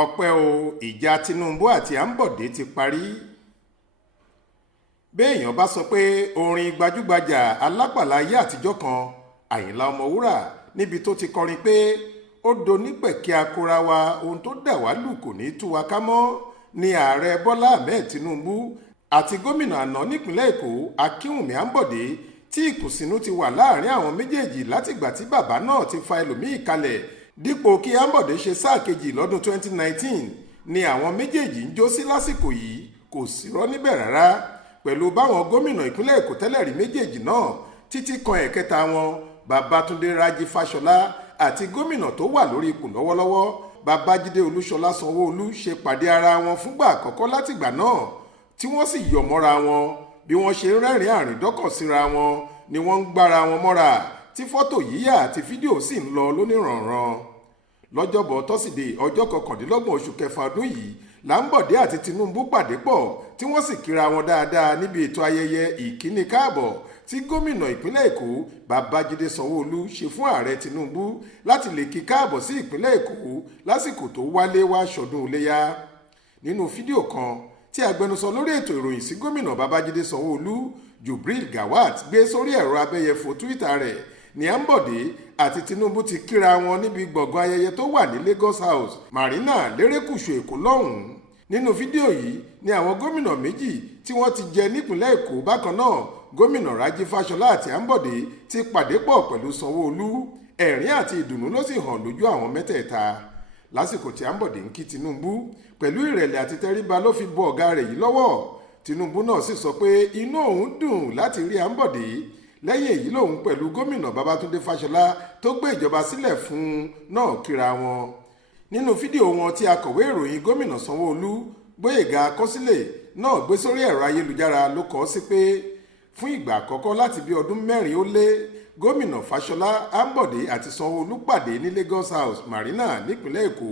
ọpẹ́ o, ìjà Tinubu àti Ambọde ti parí. Béèyàn bá sọ pé orin gbajúgbajà alápàlà ayé àtijọ́ kan Àyìnlá Ọmọwúrà níbi tó ti kọrin pé ó donípẹ̀kẹ́ akora wa, ohun tó dà wá lù kò ní tú wa ká mọ́, ni ààrẹ Bọ́lá Ahmed Tinubu àti gómìnà àná nípínlẹ̀ Èkó Akínwùmí Ambọde tí ìkùnsínú ti wà láàrin àwọn méjèèjì látìgbà tí bàbá náà ti fa ẹlòmíì kalẹ̀ dípò kí Ambọde ṣe sáà kejì lọ́dún 2019 ni àwọn méjèèjì ń jó sí lásìkò yìí. Kò sírọ́ níbẹ̀ rárá, pẹ̀lú báwọn gómìnà ìpínlẹ̀ Èkó tẹ́lẹ̀ rí méjèèjì náà títí kan ẹ̀kẹta wọn Babátúndé Rájí Fáṣọlá àti gómìnà tó wà lórí ipò lọ́wọ́lọ́wọ́ Babájídé Olúṣọlá Sanwó-Olú ṣe pàdé ara wọn fúngbà àkọ́kọ́ látìgbà náà tí wọ́n sì yọ̀ mọ́ra wọn. Bí wọ́n ṣe ń rẹ́rìn-ín àríndọ́kàn síra wọn ni wọ́n ń gbára wọn mọ́ra tí fọ́tò yíyà àti fídíò sì ń lọ lóníranran. Lọ́jọ́bọ̀ tọ́sídẹ̀ẹ́ ọjọ́ 29 oṣù kẹfà ọdún yìí Ambọde àti Tinubu pàdé pọ̀ tí wọ́n sì kíra wọn dáadáa níbi ètò ayẹyẹ ìkíni káàbọ̀ tí gómìnà ìpínlẹ̀ Èkó Babájídé Sanwó-Olú ṣe fún ààrẹ Tinubu láti lè kí káàbọ̀ sí ìpínlẹ̀ Èkó lásìkò tó wálé wá ṣọdún iléyá. Nínú fídíò kan tí agbẹnusọ lórí ètò ìròyìn sí gómìnà Babájídé Sanwó-Olú Jubril Gawat gbé sórí ẹ̀rọ abẹ́yẹfò Twitter rẹ̀ ní Ambọde àti Tinubu ti kíra wọn níbi gbọ̀ngàn ayẹyẹ tó wà ní Lagos House Marina lérékùṣù Èkó lọ́hùn-ún. Nínú fídíò yìí ni àwọn gómìnà méjì tí wọ́n ti jẹ nípìnlẹ̀ Èkó bákan náà gómìnà Rájí Fáṣọlá àti Ambọde ti pàdé pọ̀ pẹ̀lú Sanwó-Olú. Ẹ̀rín àti ìdùnnú ló sì hàn lójú àwọn mẹ́tẹ̀ẹ̀ta lásìkò tí Ambọde ń kí Tinubu pẹ̀lú ìrẹ̀lẹ̀ àti tẹríba ló fi bọ ọ̀gá rẹ̀ yìí lọ́wọ́. Tinubu náà sì sọ pé inú òun dùn láti rí Ambọde. Lẹ́yìn èyí lòun pẹ̀lú gómìnà Babátúndé Fáṣọlá tó gbé ìjọba sílẹ̀ fún un náà kíra wọn. Nínú fídíò wọn tí akọ̀wé ìròyìn gómìnà Sanwó-Olú Gbóyèga Akọ́sílẹ̀ náà gbé sórí ẹ̀rọ ayélujára ló kọ sí pé fún ìgbà àkọ́kọ́ láti bí ọdún 4 ó lé gómìnà Fáṣọlá, Ambọde àti Sanwó-Olú pàdé ní Lagos House Marina nípínlẹ̀ Èkó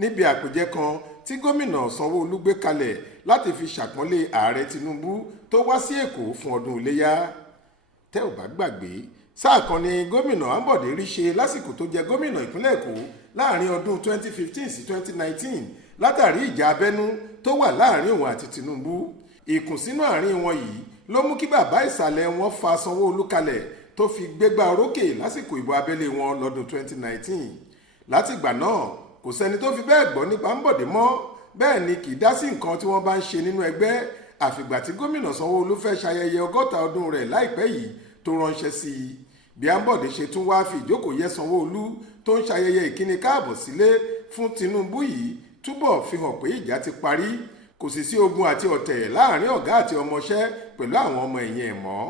níbi àpèjẹ kan tí gómìnà Sanwó-Olú gbé kalẹ̀ láti fi ṣàpọ́nlé ààrẹ Tinubu tó wá sí Èkó fún ọdún iléyá. Tẹ́ ò bá gbàgbé, sáà kan ni gómìnà Ambọde rí ṣe lásìkò tó jẹ gómìnà ìpínlẹ̀ Èkó láàrin ọdún 2015 sí 2019 látàrí ìjà abẹ́nú tó wà láàrin òun àti Tinubu. Ìkùnsínú àárín wọn yìí ló mú kí bàbá ìsàlẹ̀ wọn fa Sanwó-Olú kalẹ̀ tó fi gbégbá orókè lásìkò ìbò abẹ́lé wọn lọ́dún 2019. Látìgbà náà kò sẹ́ni tó fi bẹ́ẹ̀ gbọ́ nípa Ambọde mọ́, bẹ́ẹ̀ ni kì í dá sí nǹkan tí wọ́n bá ń ṣe nínú ẹgbẹ́ àfìgbà tí gómìnà Sanwó-Olú fẹ́ ṣayẹyẹ 60 ọdún rẹ̀ láìpẹ́ yìí tó ránṣẹ́ sí i. Bí Ambọde ṣe tún wáá fi ìjókòó yẹ Sanwó-Olú tó ń ṣayẹyẹ ìkíni káàbọ̀ sílé fún Tinubu yìí túbọ̀ fi hàn pé ìjà ti parí, kò sì sí ogun àti ọ̀tẹ̀ láàrin ọ̀gá àti ọmọọṣẹ́ pẹ̀lú àwọn ọmọ ẹ̀yìn ẹ̀ mọ́.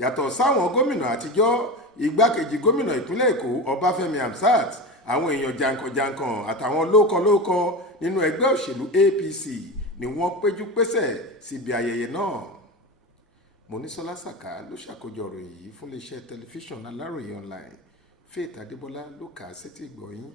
Yàtọ̀ sáwọn gómìnà àtijọ́, igbákejì gómìnà ìpínlẹ̀ Èkó Ọbáfẹ́mi Hamzat, àwọn èèyàn jàǹkànjàǹkàn àtàwọn lóókọ nínú ẹgbẹ́ òṣèlú APC ni wọ́n péjú pésẹ̀ síbi ayẹyẹ náà. Monísọ́lá Sàká ló ṣàkójọ ìròyìn yìí fún iléeṣẹ́ tẹlifíṣàn Aláròye online. Faith Adébọ́lá ló kà á sétí ìgbọ́ yín.